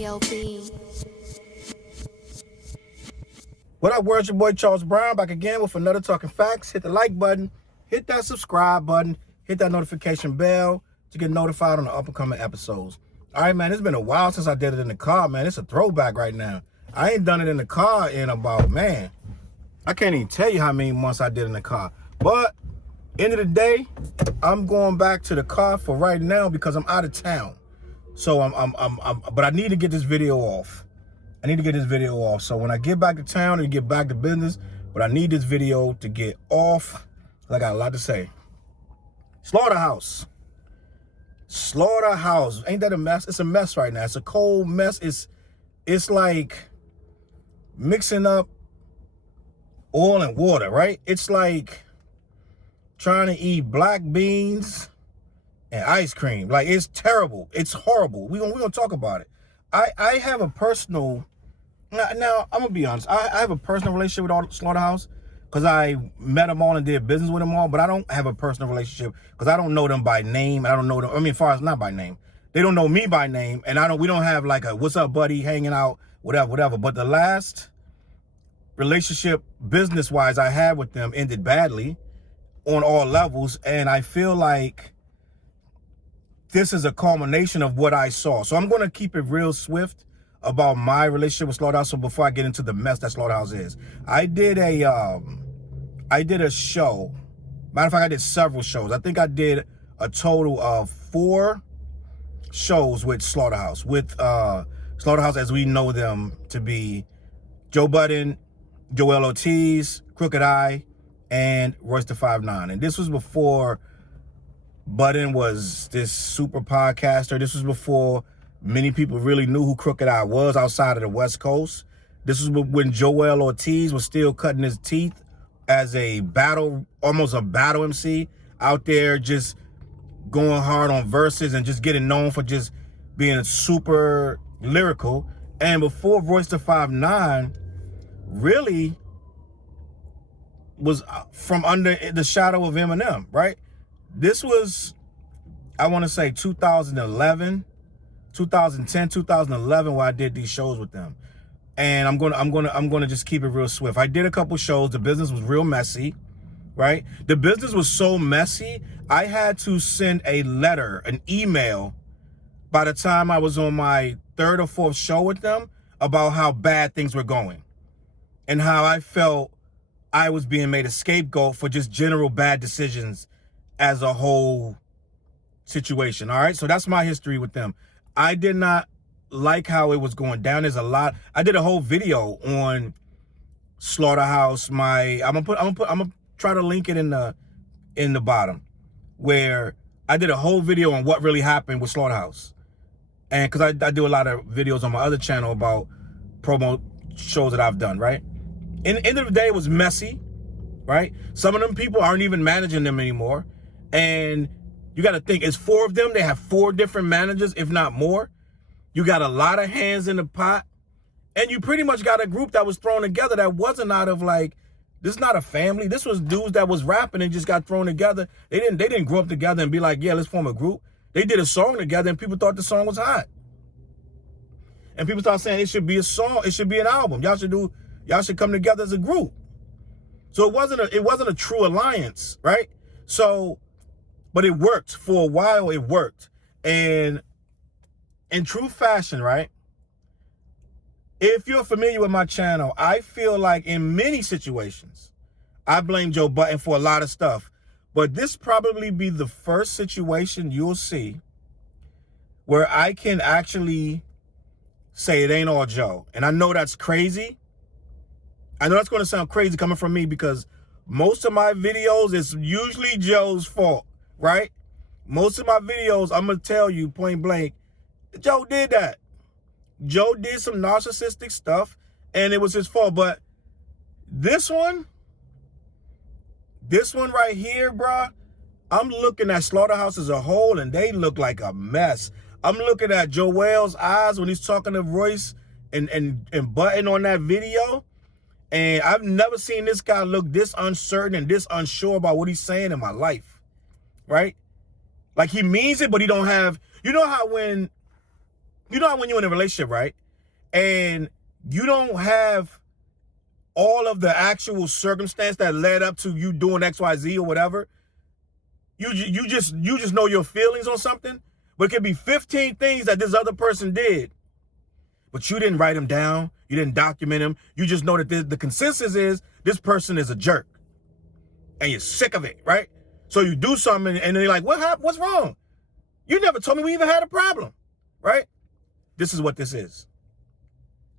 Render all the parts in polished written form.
CLB. What up, world? Your boy Challz Brown back again with another Talking Facts. Hit the like button, hit that subscribe button, hit that notification bell to get notified on the up and coming episodes. All right, man, it's been a while since I did it in the car, man. It's a throwback right now. I ain't done it in the car in about, man, I can't even tell you how many months I did in the car. But end of the day, I'm going back to the car for right now because I'm out of town. So but I need to get this video off. I need to get this video off. So when I get back to town and get back to business, but I need this video to get off. I got a lot to say. Slaughterhouse. Slaughterhouse. Ain't that a mess? It's a mess right now. It's a cold mess. It's like mixing up oil and water, right? It's like trying to eat black beans and ice cream. Like, it's terrible. It's horrible. We're gonna talk about it. I have a personal, now I'm gonna be honest, I have a personal relationship with all Slaughterhouse because I met them all and did business with them all, but I don't have a personal relationship because I don't know them by name. I don't know them, I mean, as far as not by name. They don't know me by name, and we don't have like a what's up buddy hanging out, whatever. But the last relationship business-wise I had with them ended badly on all levels, and I feel like this is a culmination of what I saw. So I'm going to keep it real swift about my relationship with Slaughterhouse. So before I get into the mess that Slaughterhouse is, I did a show. Matter of fact, I did several shows. I think I did a total of 4 shows with Slaughterhouse. With Slaughterhouse as we know them to be Joe Budden, Joel Ortiz, Crooked I, and Royce the 5'9". And this was before Budden was this super podcaster. This was before many people really knew who Crooked I was outside of the West Coast. This was when Joel Ortiz was still cutting his teeth as a battle, almost a battle MC out there, just going hard on verses and just getting known for just being super lyrical. And before Royce the 5'9" really was from under the shadow of Eminem, right? This was, I want to say 2011, 2010, 2011, where I did these shows with them. And I'm gonna just keep it real swift. I did a couple shows. The business was real messy, right? The business was so messy, I had to send a letter, an email, by the time I was on my 3rd or 4th show with them about how bad things were going and how I felt I was being made a scapegoat for just general bad decisions as a whole situation. All right, so that's my history with them. I did not like how it was going down. There's a lot. I did a whole video on Slaughterhouse. I'm gonna try to link it in the bottom, where I did a whole video on what really happened with Slaughterhouse. And because I do a lot of videos on my other channel about promo shows that I've done, right? In the end of the day, it was messy, right? Some of them people aren't even managing them anymore. And you got to think, it's 4 of them. They have 4 different managers, if not more. You got a lot of hands in the pot. And you pretty much got a group that was thrown together that wasn't out of like, this is not a family. This was dudes that was rapping and just got thrown together. They didn't grow up together and be like, yeah, let's form a group. They did a song together and people thought the song was hot. And people started saying it should be a song. It should be an album. Y'all should come together as a group. So it wasn't a true alliance, right? So, but it worked for a while. It worked. And in true fashion, right? If you're familiar with my channel, I feel like in many situations, I blame Joe Budden for a lot of stuff. But this probably be the first situation you'll see where I can actually say it ain't all Joe. And I know that's crazy. I know that's going to sound crazy coming from me because most of my videos is usually Joe's fault, right? Most of my videos, I'm going to tell you point blank, Joe did that. Joe did some narcissistic stuff and it was his fault. But this one right here, bruh, I'm looking at Slaughterhouse as a whole and they look like a mess. I'm looking at Joel's eyes when he's talking to Royce and Budden on that video. And I've never seen this guy look this uncertain and this unsure about what he's saying in my life, right? Like, he means it, but he don't have, you know how when You know how when you're in a relationship, right? And you don't have all of the actual circumstance that led up to you doing XYZ or whatever. You just know your feelings on something, but it could be 15 things that this other person did, but you didn't write them down. You didn't document them. You just know that the consensus is this person is a jerk, and you're sick of it, right? So you do something, and they're like, "What happened? What's wrong? You never told me we even had a problem," right? This is what this is.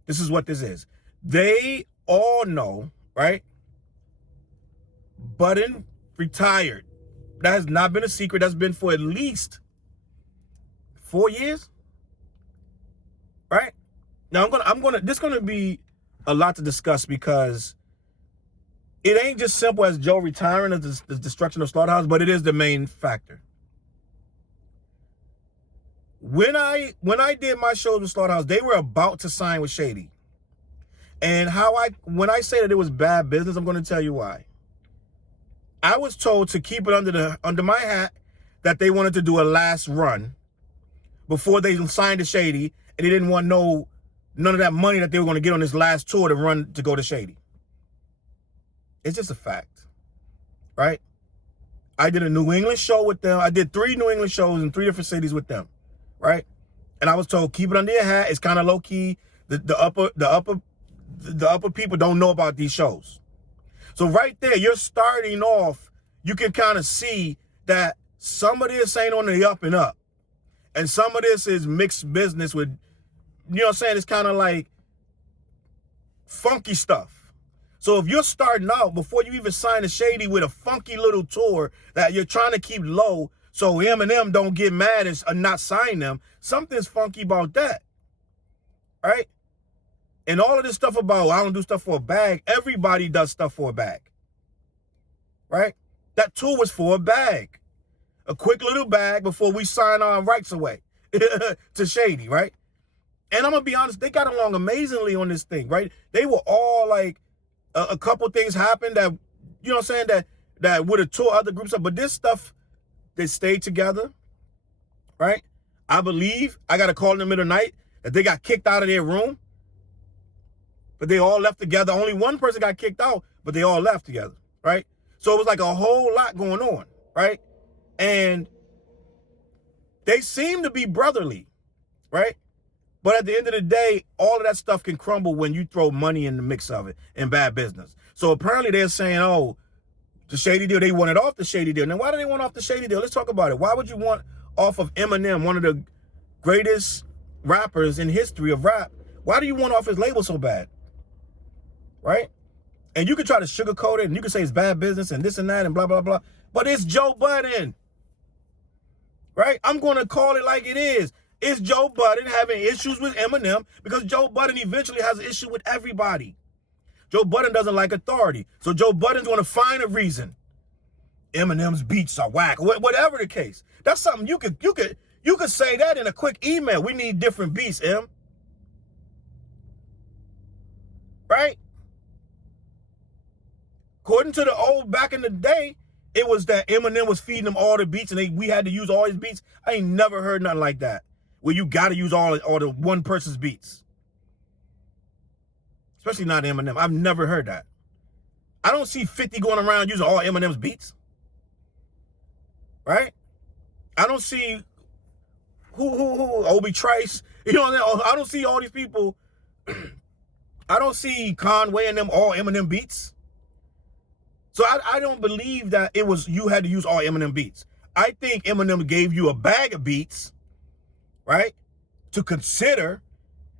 This is what this is. They all know, right? Budden retired. That has not been a secret. That's been for at least 4 years, right? Now this gonna be a lot to discuss because it ain't just simple as Joe retiring as the destruction of Slaughterhouse, but it is the main factor. When I did my shows with Slaughterhouse, they were about to sign with Shady. And when I say that it was bad business, I'm going to tell you why. I was told to keep it under my hat that they wanted to do a last run before they signed to Shady, and they didn't want none of that money that they were going to get on this last tour to go to Shady. It's just a fact, right? I did a New England show with them. I did 3 New England shows in 3 different cities with them, right? And I was told, keep it under your hat. It's kind of low key. The upper people don't know about these shows. So right there, you're starting off, you can kind of see that some of this ain't on the up and up. And some of this is mixed business with, you know what I'm saying? It's kind of like funky stuff. So if you're starting out, before you even sign a Shady with a funky little tour that you're trying to keep low so Eminem don't get mad and not sign them, something's funky about that, right? And all of this stuff about, I don't do stuff for a bag. Everybody does stuff for a bag, right? That tour was for a bag. A quick little bag before we sign our rights away to Shady, right? And I'm going to be honest, they got along amazingly on this thing, right? They were all like, a couple things happened that, you know what I'm saying, that would have tore other groups up. But this stuff, they stayed together, right? I believe, I got a call in the middle of the night that they got kicked out of their room. But they all left together. Only one person got kicked out, but they all left together, right? So it was like a whole lot going on, right? And they seem to be brotherly, right? But at the end of the day, all of that stuff can crumble when you throw money in the mix of it in bad business. So apparently they're saying, oh, the Shady deal, they wanted off the Shady deal. Now, why do they want off the Shady deal? Let's talk about it. Why would you want off of Eminem, one of the greatest rappers in history of rap? Why do you want off his label so bad? Right? And you can try to sugarcoat it and you can say it's bad business and this and that and blah, blah, blah. But it's Joe Budden. Right? I'm going to call it like it is. It's Joe Budden having issues with Eminem because Joe Budden eventually has an issue with everybody. Joe Budden doesn't like authority. So Joe Budden's going to find a reason. Eminem's beats are whack. Whatever the case. That's something you could say that in a quick email. We need different beats, Em. Right? According to the old back in the day, it was that Eminem was feeding them all the beats and we had to use all his beats. I ain't never heard nothing like that, where you got to use all the one person's beats. Especially not Eminem. I've never heard that. I don't see 50 going around using all Eminem's beats. Right? I don't see who Obi Trice. You know what I mean? I don't see all these people. I don't see Conway and them all Eminem beats. So I don't believe that it was you had to use all Eminem beats. I think Eminem gave you a bag of beats, right, to consider,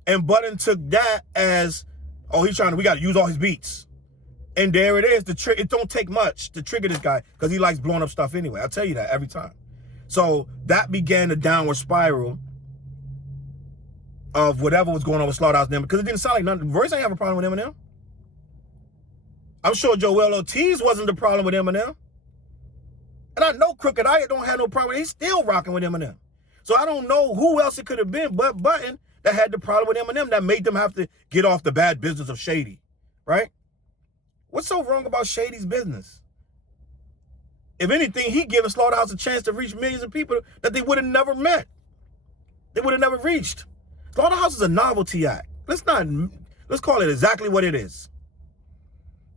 and Budden took that as, oh, we got to use all his beats. And there it is. It don't take much to trigger this guy because he likes blowing up stuff anyway. I'll tell you that every time. So that began the downward spiral of whatever was going on with Slaughterhouse and them, because it didn't sound like nothing. Royce ain't have a problem with Eminem. I'm sure Joel Ortiz wasn't the problem with Eminem. And I know Crooked Eye don't have no problem. He's still rocking with Eminem. So I don't know who else it could have been but Budden that had the problem with Eminem that made them have to get off the bad business of Shady, right? What's so wrong about Shady's business? If anything, he gave Slaughterhouse a chance to reach millions of people that they would have never met. They would have never reached. Slaughterhouse is a novelty act. Let's call it exactly what it is.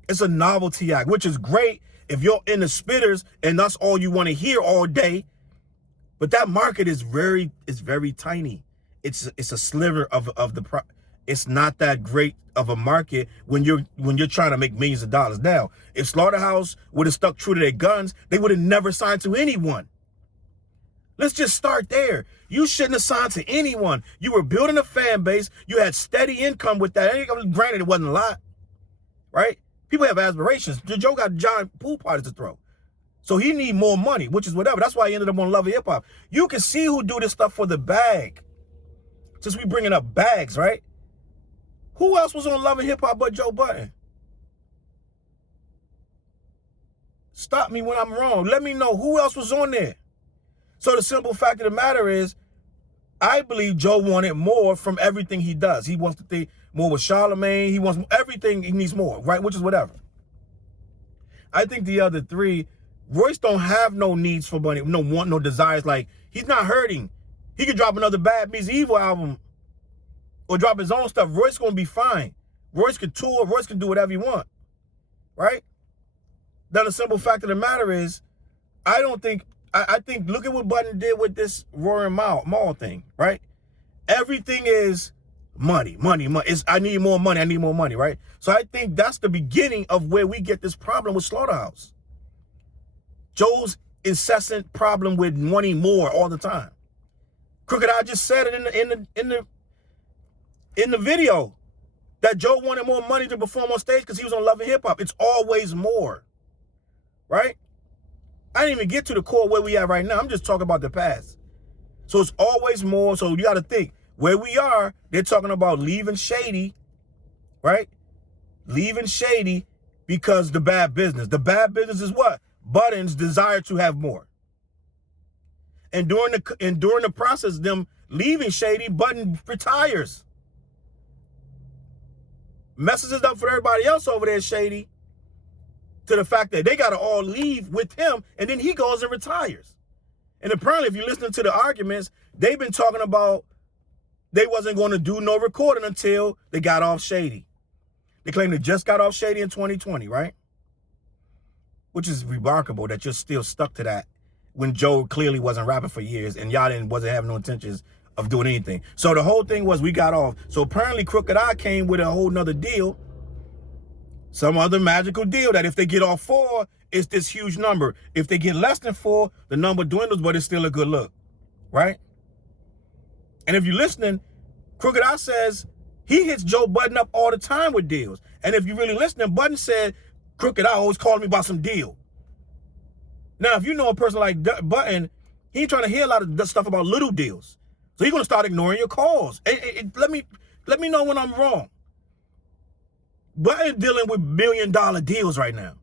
It's a novelty act, which is great if you're in the spitters and that's all you want to hear all day. But that market is very tiny. It's a sliver of the it's not that great of a market when you're trying to make millions of dollars. Now, if Slaughterhouse would have stuck true to their guns, they would have never signed to anyone. Let's just start there. You shouldn't have signed to anyone. You were building a fan base. You had steady income with that. Granted, it wasn't a lot, right? People have aspirations. Joe got giant pool parties to throw. So he need more money, which is whatever. That's why he ended up on Love and Hip Hop. You can see who do this stuff for the bag. Since we bringing up bags, right? Who else was on Love and Hip Hop but Joe Budden? Stop me when I'm wrong. Let me know who else was on there. So the simple fact of the matter is, I believe Joe wanted more from everything he does. He wants to think more with Charlemagne. He wants everything. He needs more, right? Which is whatever. I think the other three, Royce don't have no needs for money, no desires. Like, he's not hurting. He could drop another Bad Meets Evil album or drop his own stuff. Royce gonna be fine. Royce can tour. Royce can do whatever he want, right? Now, the simple fact of the matter is, I think, look at what Budden did with this Roaring Mall thing, right? Everything is money. I need more money, right? So I think that's the beginning of where we get this problem with Slaughterhouse. Joe's incessant problem with wanting more all the time. Crooked I just said it in the video that Joe wanted more money to perform on stage because he was on Love and Hip Hop. It's always more, right? I didn't even get to the core where we at right now. I'm just talking about the past. So it's always more. So you got to think where we are. They're talking about leaving Shady, right? Leaving Shady because the bad business. The bad business is what? Budden's desire to have more. And during the process of them leaving Shady, Budden retires. Messes it up for everybody else over there, Shady. To the fact that they got to all leave with him, and then he goes and retires. And apparently, if you listen to the arguments, they've been talking about they wasn't going to do no recording until they got off Shady. They claim they just got off Shady in 2020, right? Which is remarkable that you're still stuck to that when Joe clearly wasn't rapping for years and y'all wasn't having no intentions of doing anything. So the whole thing was we got off. So apparently Crooked I came with a whole nother deal. Some other magical deal that if they get off 4, it's this huge number. If they get less than 4, the number dwindles, but it's still a good look, right? And if you're listening, Crooked I says he hits Joe Budden up all the time with deals. And if you're really listening, Budden said, Crooked I always called me about some deal. Now, if you know a person like Budden, he ain't trying to hear a lot of stuff about little deals. So he's going to start ignoring your calls. Let me know when I'm wrong. Budden dealing with $1 million deals right now.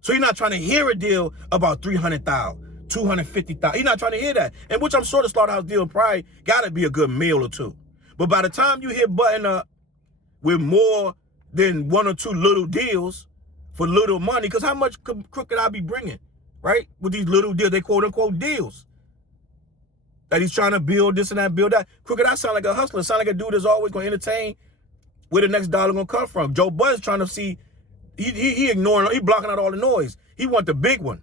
So he's not trying to hear a deal about $300,000, $250,000. He's not trying to hear that. And which I'm sure the Slaughterhouse deal probably got to be a good meal or two. But by the time you hit Budden up with more than 1 or 2 little deals for little money, because how much could Crooked I be bringing, right? With these little deals, they quote unquote deals. That he's trying to build this and that, build that. Crooked I sound like a hustler. Sound like a dude that's always going to entertain where the next dollar gonna come from. Joe Budden's trying to see, he ignoring, he blocking out all the noise. He want the big one,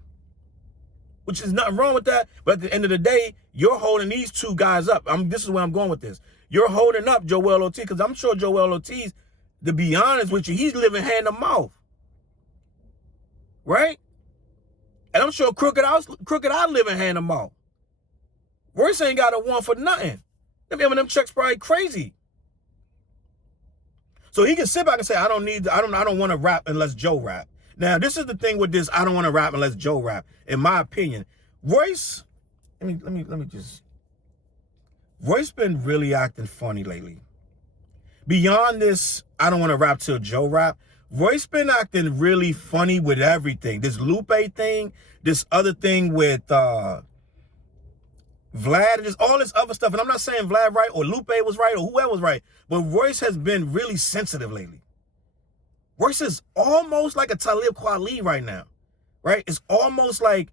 which is nothing wrong with that. But at the end of the day, you're holding these two guys up. This is where I'm going with this. You're holding up Joel Ortiz, because I'm sure Joel Ortiz, to be honest with you, he's living hand to mouth, right? And I'm sure Crooked I living hand to mouth. Royce ain't got a one for nothing. Them checks probably crazy. So he can sit back and say, I don't want to rap unless Joe rap. Now, this is the thing with this, I don't want to rap unless Joe rap. In my opinion, Royce, Royce been really acting funny lately. Beyond this, I don't want to rap till Joe rap. Royce been acting really funny with everything. This Lupe thing, this other thing with Vlad, and just all this other stuff. And I'm not saying Vlad right or Lupe was right or whoever was right, but Royce has been really sensitive lately. Royce is almost like a Talib Kweli right now, right? It's almost like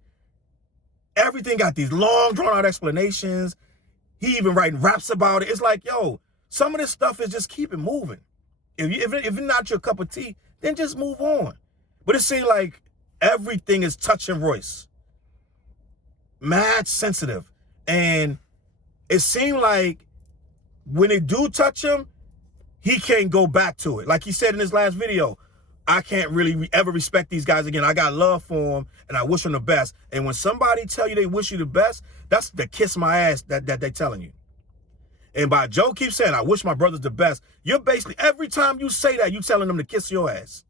everything got these long, drawn-out explanations. He even writing raps about it. It's like, yo, Some of this stuff is just keep it moving. If it's not your cup of tea, then just move on. But it seems like everything is touching Royce. Mad sensitive. And it seemed like when they do touch him, he can't go back to it. Like he said in his last video, I can't really ever respect these guys again. I got love for them, and I wish them the best. And when somebody tell you they wish you the best, that's the kiss my ass that they telling you. And by Joe keeps saying, I wish my brothers the best, you're basically, every time you say that, you telling them to kiss your ass.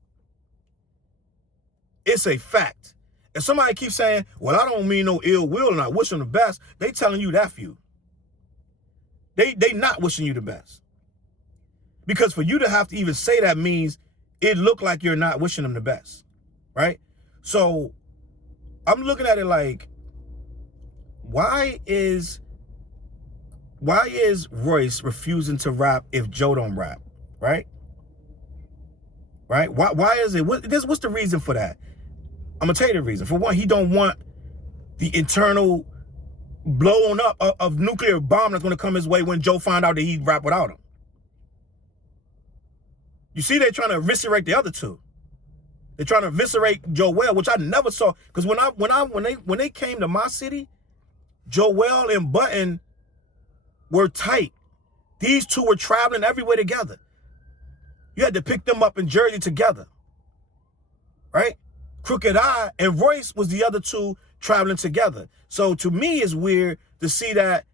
It's a fact. If somebody keeps saying, well, I don't mean no ill will and I wish them the best, they telling you that for you. They not wishing you the best. Because for you to have to even say that means it look like you're not wishing them the best, right? So I'm looking at it like, why is Royce refusing to rap if Joe don't rap, right? Right? Why is it? What's the reason for that? I'm gonna tell you the reason. For one, he don't want the internal blowing up of nuclear bomb that's gonna come his way when Joe find out that he'd rap without him. You see, they're trying to eviscerate the other two. They're trying to eviscerate Joel, which I never saw. Because when they came to my city, Joel and Budden were tight. These two were traveling everywhere together. You had to pick them up in Jersey together, right? Crooked Eye and Royce was the other two traveling together. So to me, it's weird to see that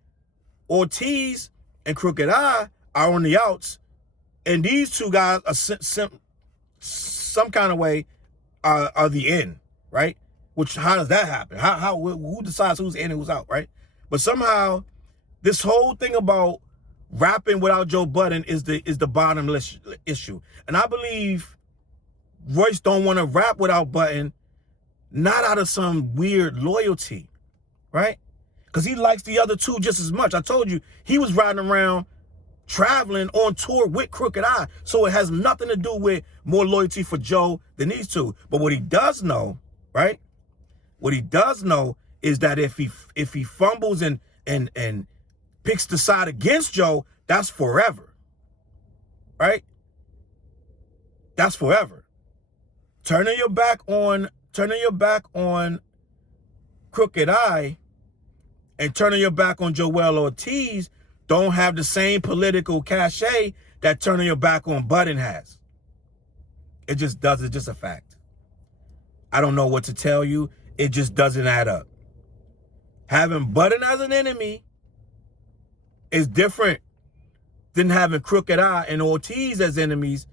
Ortiz and Crooked Eye are on the outs, and these two guys are some kind of way are the in, right? Which, how does that happen? Who decides who's in and who's out, right? But somehow, this whole thing about rapping without Joe Budden is the bottomless issue. And I believe Royce don't want to rap without Budden, not out of some weird loyalty, right? Because he likes the other two just as much. I told you, he was riding around traveling on tour with Crooked Eye. So it has nothing to do with more loyalty for Joe than these two. But what he does know, right? What he does know is that if he fumbles and picks the side against Joe, that's forever. Right? That's forever. Turning your back on Crooked Eye and turning your back on Joel Ortiz don't have the same political cachet that turning your back on Budden has. It just does. It's just a fact. I don't know what to tell you. It just doesn't add up. Having Budden as an enemy is different than having Crooked Eye and Ortiz as enemies,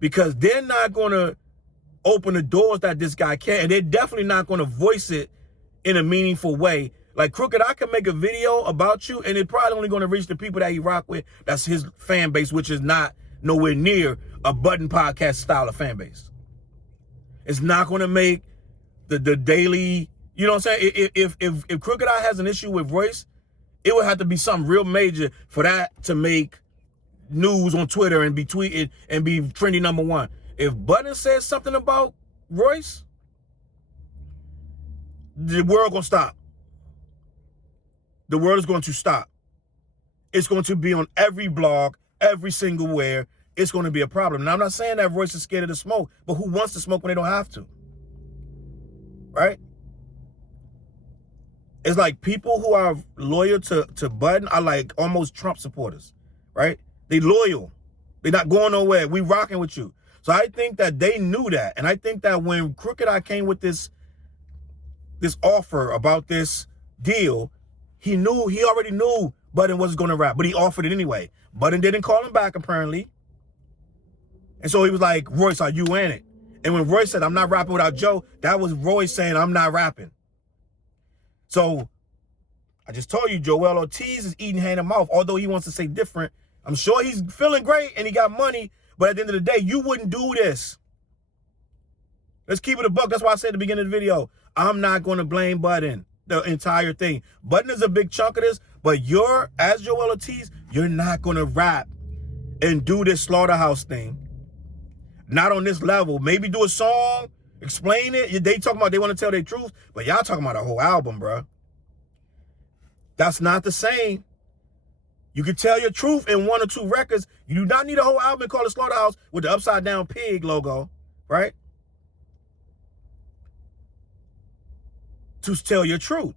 because they're not going to open the doors that this guy can, and they're definitely not going to voice it in a meaningful way. Like Crooked Eye can make a video about you, and it's probably only going to reach the people that he rock with. That's his fan base, which is not nowhere near a Budden podcast style of fan base. It's not going to make the daily, you know what I'm saying? If Crooked Eye has an issue with Royce, it would have to be something real major for that to make news on Twitter and be tweeted and be trending #1. If Budden says something about Royce, the world gonna stop. The world is going to stop. It's going to be on every blog, every single where. It's going to be a problem. Now, I'm not saying that Royce is scared of the smoke, but who wants to smoke when they don't have to? Right? It's like people who are loyal to Budden are like almost Trump supporters, right? They loyal. They're not going nowhere. We rocking with you. So I think that they knew that. And I think that when Crooked Eye came with this offer about this deal, he already knew Budden wasn't going to rap, but he offered it anyway. Budden didn't call him back, apparently. And so he was like, Royce, are you in it? And when Royce said, I'm not rapping without Joe, that was Royce saying, I'm not rapping. So I just told you, Joel Ortiz is eating hand and mouth, although he wants to say different. I'm sure he's feeling great and he got money, but at the end of the day, you wouldn't do this. Let's keep it a buck. That's why I said at the beginning of the video, I'm not going to blame Budden. The entire thing. Budden is a big chunk of this, but as Joel Ortiz, you're not going to rap and do this Slaughterhouse thing. Not on this level. Maybe do a song, explain it. They talking about they want to tell their truth, but y'all talking about a whole album, bro. That's not the same. You can tell your truth in 1 or 2 records. You do not need a whole album called Slaughterhouse with the upside down pig logo, right? To tell your truth.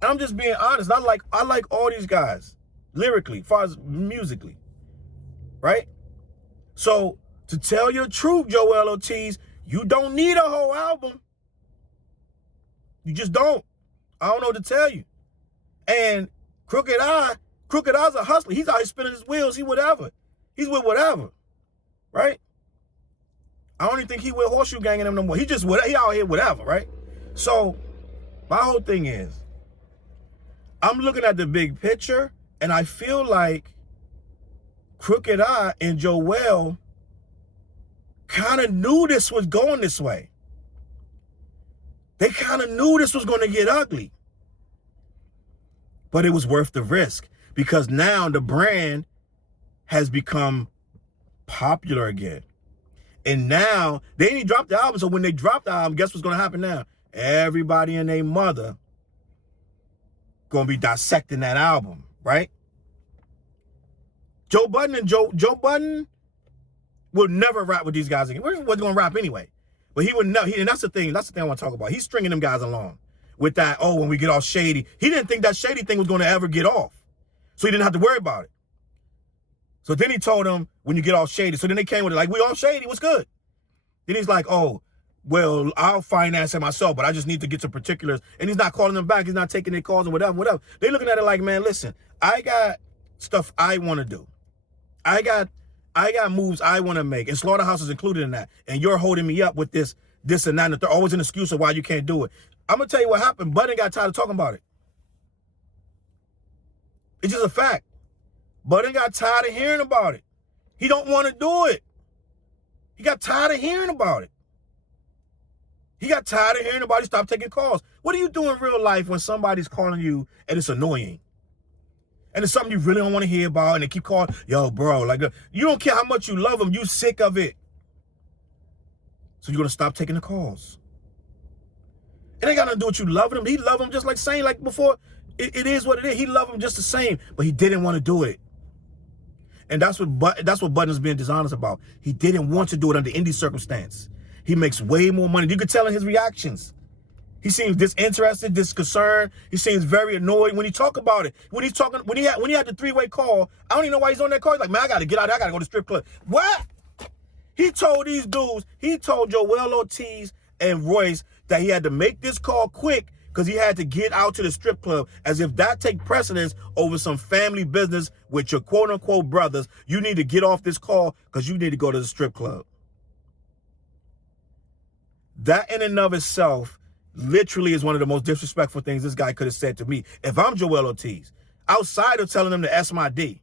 And I'm just being honest. I like all these guys lyrically, as far as musically, right? So to tell your truth, Joel Ortiz, you don't need a whole album. You just don't. I don't know what to tell you. And Crooked Eye's a hustler. He's out here spinning his wheels. He's with whatever, right? I don't even think he with Horseshoe Gang in them no more. He out here whatever, right? So my whole thing is, I'm looking at the big picture, and I feel like Crooked Eye and Joel kind of knew this was going this way. They kind of knew this was going to get ugly. But it was worth the risk, because now the brand has become popular again. And now they didn't drop the album. So when they drop the album, guess what's going to happen now? Everybody and their mother going to be dissecting that album, right? Joe Budden would never rap with these guys again. He wasn't going to rap anyway. But he would know. And that's the thing I want to talk about. He's stringing them guys along with that, oh, when we get all shady. He didn't think that shady thing was going to ever get off. So he didn't have to worry about it. So then he told them, when you get all shady. So then they came with it like, we all shady, what's good? Then he's like, oh, well, I'll finance it myself, but I just need to get to particulars. And he's not calling them back. He's not taking their calls or whatever. They looking at it like, man, listen, I got stuff I want to do. I got moves I want to make, and Slaughterhouse is included in that. And you're holding me up with this and that, and they're always an excuse of why you can't do it. I'm going to tell you what happened. Budden got tired of talking about it. It's just a fact. Budden got tired of hearing about it. He don't want to do it. He got tired of hearing about it. He got tired of hearing about it. Stop taking calls. What do you do in real life when somebody's calling you and it's annoying? And it's something you really don't want to hear about, and they keep calling, yo, bro, like, you don't care how much you love them, you sick of it. So you're going to stop taking the calls. It ain't got nothing to do with you loving him. He loved him just like saying, like before, it is what it is. He loved him just the same, but he didn't want to do it. And that's what Budden's being dishonest about. He didn't want to do it under any circumstance. He makes way more money. You could tell in his reactions. He seems disinterested, disconcerned. He seems very annoyed when he talk about it. When he had the 3-way call, I don't even know why he's on that call. He's like, man, I gotta get out. I gotta go to the strip club. What? He told these dudes. He told Joel Ortiz and Royce that he had to make this call quick because he had to get out to the strip club, as if that take precedence over some family business with your quote unquote brothers. You need to get off this call because you need to go to the strip club. That in and of itself literally is one of the most disrespectful things this guy could have said to me. If I'm Joel Ortiz, outside of telling him to S my D,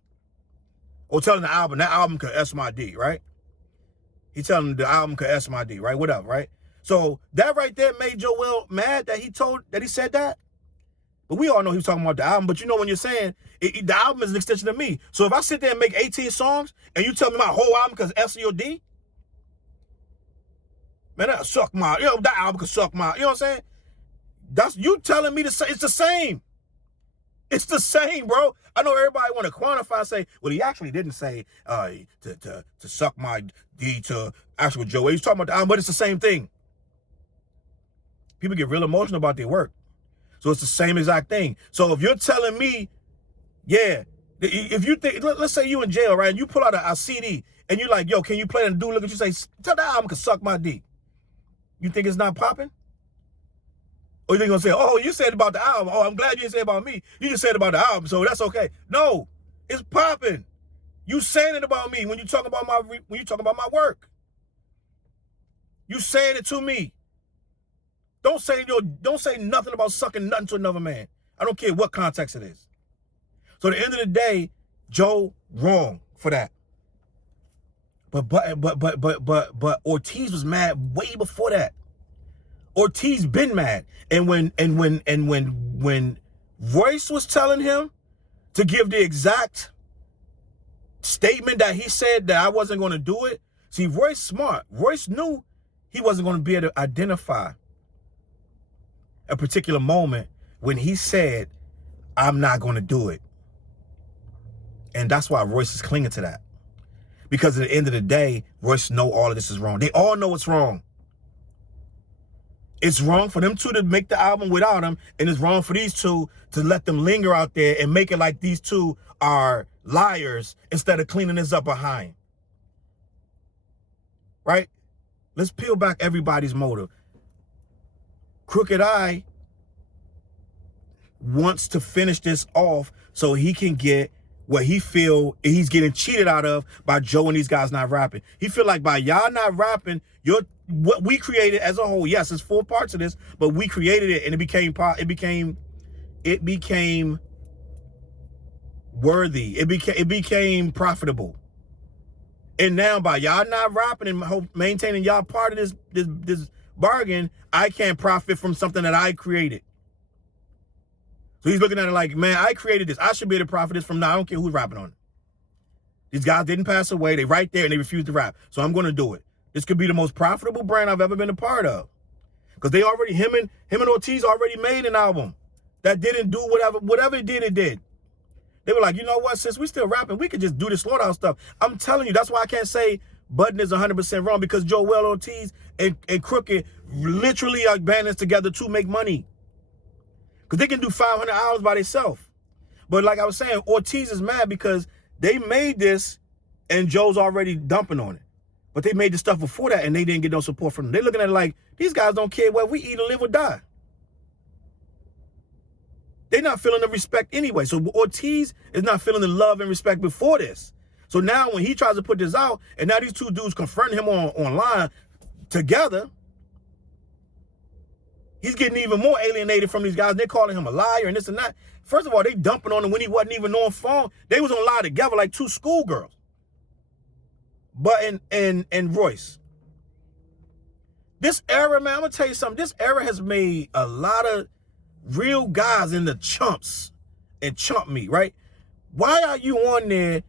or telling the album, that album could S my D, right? He telling him the album could S my D, right? Whatever, right? So that right there made Joel mad that he said that. But we all know he was talking about the album. But you know, when you're saying the album is an extension of me. So if I sit there and make 18 songs and you tell me my whole album because S or D, man, that suck my, that album could suck my, you know what I'm saying? That's you telling me to say it's the same. It's the same, bro. I know everybody want to quantify and say, well, he actually didn't say to suck my D to actual Joe. He's talking about the album, but it's the same thing. People get real emotional about their work. So it's the same exact thing. So if you're telling me, yeah, if you think, let's say you in jail, right? And you pull out a CD and you're like, yo, can you play? And dude look at you say, tell that album can suck my D. You think it's not popping? Or you think gonna say, oh, you said about the album. Oh, I'm glad you didn't say about me. You just said about the album, so that's okay. No, it's popping. You saying it about me when you talk about my work. You saying it to me. Don't say nothing about sucking nothing to another man. I don't care what context it is. So at the end of the day, Joe wrong for that. But Ortiz was mad way before that. Ortiz been mad. And when Royce was telling him to give the exact statement that he said that I wasn't going to do it. See, Royce smart. Royce knew he wasn't going to be able to identify a particular moment when he said, I'm not going to do it. And that's why Royce is clinging to that. Because at the end of the day, Royce know all of this is wrong. They all know it's wrong. It's wrong for them two to make the album without him, and it's wrong for these two to let them linger out there and make it like these two are liars instead of cleaning this up behind. Right? Let's peel back everybody's motive. Crooked I wants to finish this off so he can get what he feel he's getting cheated out of by Joe and these guys not rapping. He feel like by y'all not rapping, what we created as a whole, yes, it's 4 parts of this, but we created it and it became worthy. It became profitable. And now by y'all not rapping and maintaining y'all part of this bargain, I can't profit from something that I created. So he's looking at it like, man, I created this. I should be able to profit this from now. I don't care who's rapping on it. These guys didn't pass away. They right there and they refused to rap. So I'm going to do it. This could be the most profitable brand I've ever been a part of. Because they already, him and Ortiz already made an album that didn't do whatever it did, it did. They were like, you know what, since we still rapping, we could just do the Slaughterhouse stuff. I'm telling you, that's why I can't say Budden is 100% wrong, because Joel Ortiz and Crooked literally are banding together to make money. Because they can do 500 hours by themselves. But like I was saying, Ortiz is mad because they made this and Joe's already dumping on it. But they made the stuff before that and they didn't get no support from them. They're looking at it like, these guys don't care whether we eat or live or die. They're not feeling the respect anyway. So Ortiz is not feeling the love and respect before this. So now when he tries to put this out and now these two dudes confronting him online together, he's getting even more alienated from these guys. They're calling him a liar and this and that. First of all, they dumping on him when he wasn't even on phone. They was on lie together like two schoolgirls. Budden and Royce. This era, man, I'm going to tell you something. This era has made a lot of real guys in the chumps and chump meat, right? Why are you on there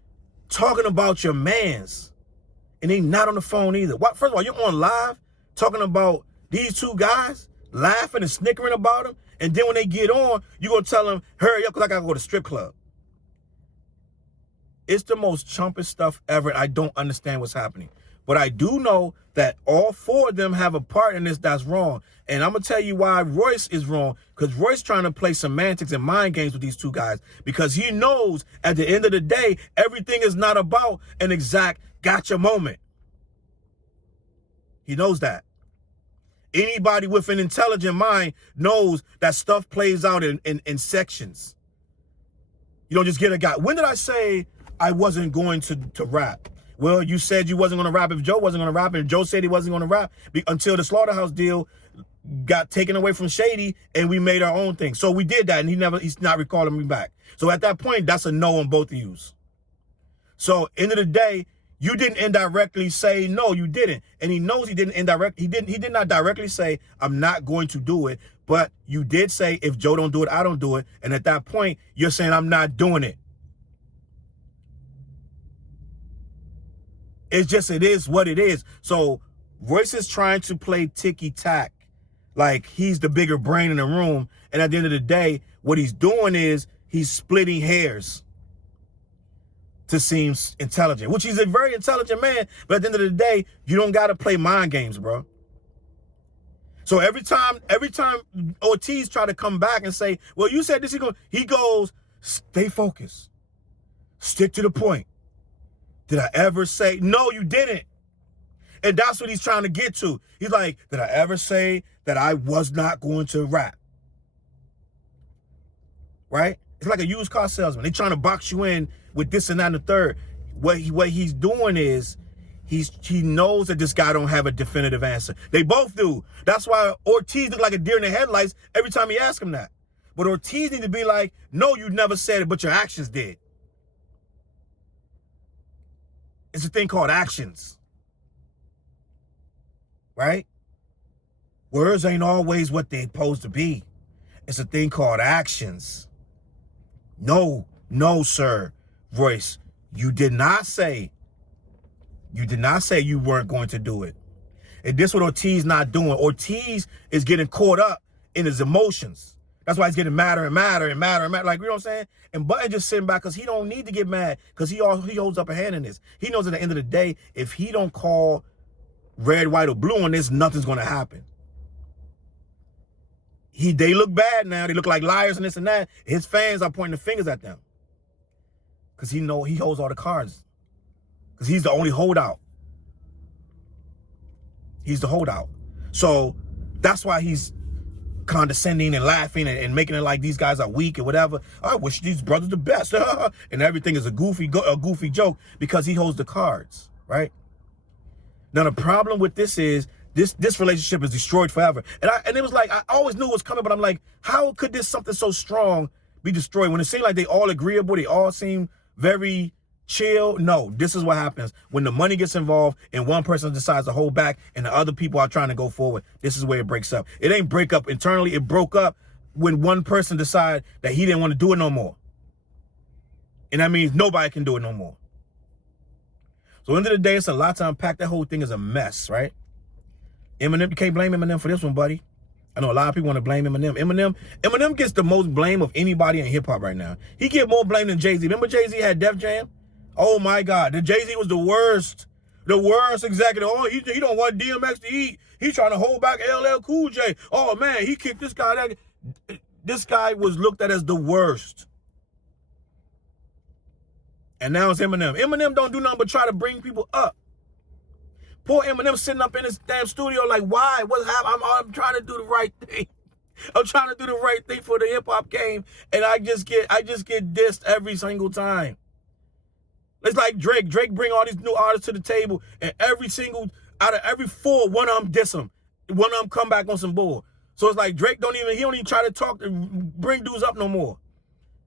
talking about your mans and they not on the phone either? First of all, you're on live talking about these two guys, laughing and snickering about them, and then when they get on, you're going to tell them, hurry up because I got to go to strip club. It's the most chumpest stuff ever. I don't understand what's happening. But I do know that all 4 of them have a part in this that's wrong. And I'm going to tell you why Royce is wrong. Because Royce trying to play semantics and mind games with these two guys. Because he knows at the end of the day, everything is not about an exact gotcha moment. He knows that. Anybody with an intelligent mind knows that stuff plays out in sections. You don't just get a guy. When did I say I wasn't going to rap? Well, you said you wasn't going to rap if Joe wasn't going to rap, and Joe said he wasn't going to rap until the Slaughterhouse deal got taken away from Shady, and we made our own thing. So we did that, and he's not recalling me back. So at that point, that's a no on both of you. So end of the day, you didn't indirectly say no, you didn't, and he knows he didn't indirectly. He did not directly say I'm not going to do it, but you did say if Joe don't do it, I don't do it, and at that point, you're saying I'm not doing it. It's just, it is what it is. So Royce is trying to play ticky-tack like he's the bigger brain in the room. And at the end of the day, what he's doing is he's splitting hairs to seem intelligent, which he's a very intelligent man. But at the end of the day, you don't got to play mind games, bro. So every time Ortiz try to come back and say, well, you said this, he goes, stay focused. Stick to the point. Did I ever say, no, you didn't? And that's what he's trying to get to. He's like, did I ever say that I was not going to rap? Right? It's like a used car salesman. They're trying to box you in with this and that and the third. What he's doing is, he knows that this guy don't have a definitive answer. They both do. That's why Ortiz look like a deer in the headlights every time he asks him that. But Ortiz need to be like, no, you never said it, but your actions did. It's a thing called actions. Right? Words ain't always what they're supposed to be. It's a thing called actions. No, sir, Royce, you did not say you weren't going to do it. And this is what Ortiz not doing. Ortiz is getting caught up in his emotions. That's why he's getting madder and madder and madder and madder. Like, you know what I'm saying? And Budden just sitting back because he don't need to get mad because he holds up a hand in this. He knows at the end of the day, if he don't call red, white, or blue on this, nothing's going to happen. They look bad now. They look like liars and this and that. His fans are pointing the fingers at them because he holds all the cards because he's the only holdout. He's the holdout. So that's why he's condescending and laughing and making it like these guys are weak and whatever. I wish these brothers the best. And everything is a goofy joke because he holds the cards, right? Now, the problem with this is this relationship is destroyed forever. And it was like, I always knew it was coming, but I'm like, how could this something so strong be destroyed when it seemed like they all agreeable, they all seem very chill? No, this is what happens when the money gets involved and one person decides to hold back and the other people are trying to go forward. This is where it breaks up. It ain't break up internally. It broke up when one person decided that he didn't want to do it no more. And that means nobody can do it no more. So end of the day, it's a lot to unpack. That whole thing is a mess, right? Eminem, you can't blame Eminem for this one, buddy. I know a lot of people want to blame Eminem. Eminem gets the most blame of anybody in hip-hop right now. He get more blame than Jay-Z. Remember Jay-Z had Def Jam? Oh, my God. The Jay-Z was the worst. The worst executive. Oh, he don't want DMX to eat. He trying to hold back LL Cool J. Oh, man, he kicked this guy. This guy was looked at as the worst. And now it's Eminem. Eminem don't do nothing but try to bring people up. Poor Eminem sitting up in his damn studio like, why? What's happening? I'm trying to do the right thing. I'm trying to do the right thing for the hip-hop game, and I just get dissed every single time. It's like Drake. Drake bring all these new artists to the table, and out of every four, one of them diss him. One of them come back on some bull. So it's like Drake don't even try to talk and bring dudes up no more.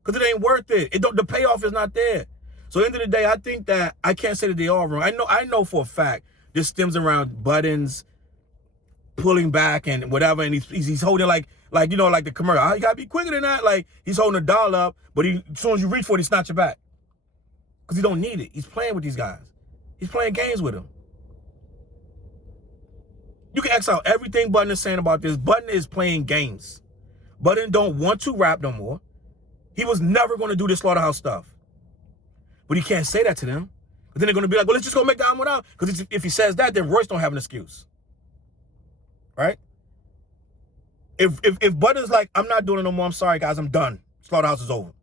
Because it ain't worth it. The payoff is not there. So at the end of the day, I think that I can't say that they are wrong. I know for a fact this stems around Budden's pulling back and whatever, and he's holding like like the commercial. Oh, you gotta be quicker than that. Like he's holding a doll up, but as soon as you reach for it, he snatch it back. Because he don't need it. He's playing with these guys. He's playing games with them. You can X out everything Budden is saying about this. Budden is playing games. Budden don't want to rap no more. He was never going to do this Slaughterhouse stuff. But he can't say that to them. But then they're going to be like, well, let's just go make the album without. Because if he says that, then Royce don't have an excuse. Right? If Budden's like, I'm not doing it no more, I'm sorry, guys, I'm done. Slaughterhouse is over.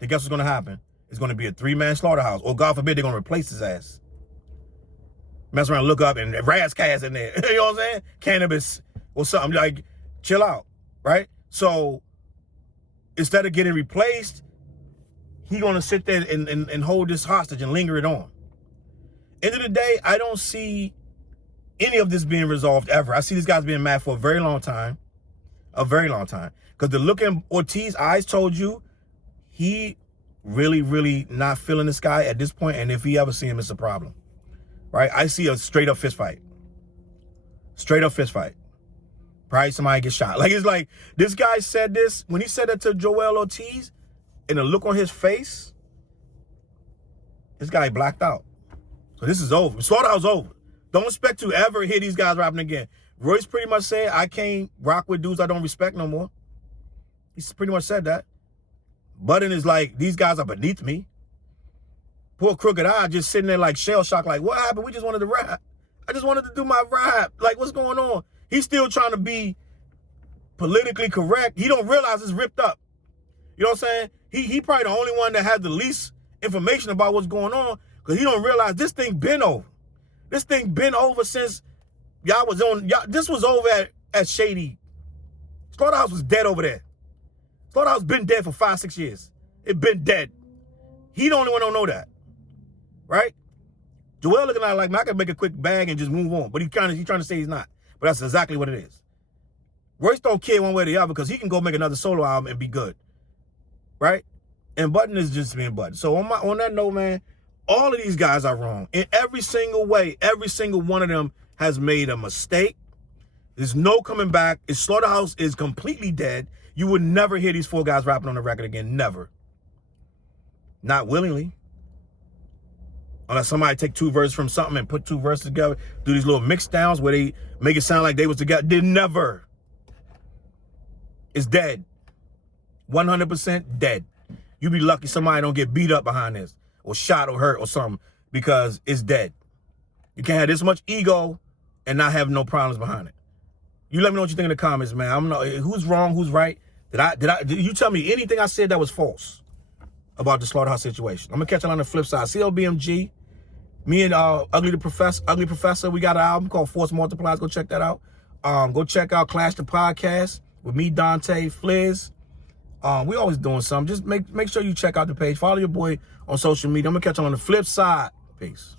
Then guess what's going to happen? It's going to be a 3-man Slaughterhouse. Or God forbid, they're going to replace his ass. Mess around, look up, and Razzcast in there. You know what I'm saying? Cannabis or something. Like, chill out. Right? So, instead of getting replaced, he's going to sit there and hold this hostage and linger it on. End of the day, I don't see any of this being resolved ever. I see these guys being mad for a very long time. A very long time. Because the look in Ortiz's eyes told you he really, really not feeling this guy at this point, and if he ever see him, it's a problem. Right? I see a straight-up fist fight. Straight-up fist fight. Probably somebody gets shot. Like, it's like, this guy said this, when he said that to Joel Ortiz, and the look on his face, this guy blacked out. So this is over. Slaughterhouse over. Don't expect to ever hear these guys rapping again. Royce pretty much said, I can't rock with dudes I don't respect no more. He's pretty much said that. Budden is like, these guys are beneath me. Poor Crooked Eye just sitting there like shell-shocked, like, what happened? We just wanted to rap. I just wanted to do my rap. Like, what's going on? He's still trying to be politically correct. He don't realize it's ripped up. You know what I'm saying? He probably the only one that has the least information about what's going on because he don't realize this thing been over. This thing been over since y'all was on. This was over at Shady. Slaughterhouse was dead over there. Slaughterhouse been dead for 5-6 years. It been dead. He the only one don't know that. Right? Joel looking at it like, man, I can make a quick bag and just move on. But he's trying to say he's not. But that's exactly what it is. Royce don't care one way or the other because he can go make another solo album and be good. Right? And Budden is just being Budden. So on that note, man, all of these guys are wrong. In every single way, every single one of them has made a mistake. There's no coming back. Slaughterhouse is completely dead. You would never hear these 4 guys rapping on the record again. Never. Not willingly. Unless somebody take 2 verses from something and put 2 verses together, do these little mix downs where they make it sound like they was together. They never. It's dead. 100% dead. You be lucky somebody don't get beat up behind this or shot or hurt or something because it's dead. You can't have this much ego and not have no problems behind it. You let me know what you think in the comments, man. I'm not who's wrong, who's right. Did you tell me anything I said that was false about the Slaughterhouse situation? I'm gonna catch you on the flip side. CLBMG, me and Ugly Professor, we got an album called Force Multipliers. Go check that out. Go check out Clash the Podcast with me, Dante, Fliz. We always doing something. Just make sure you check out the page. Follow your boy on social media. I'm gonna catch you on the flip side. Peace.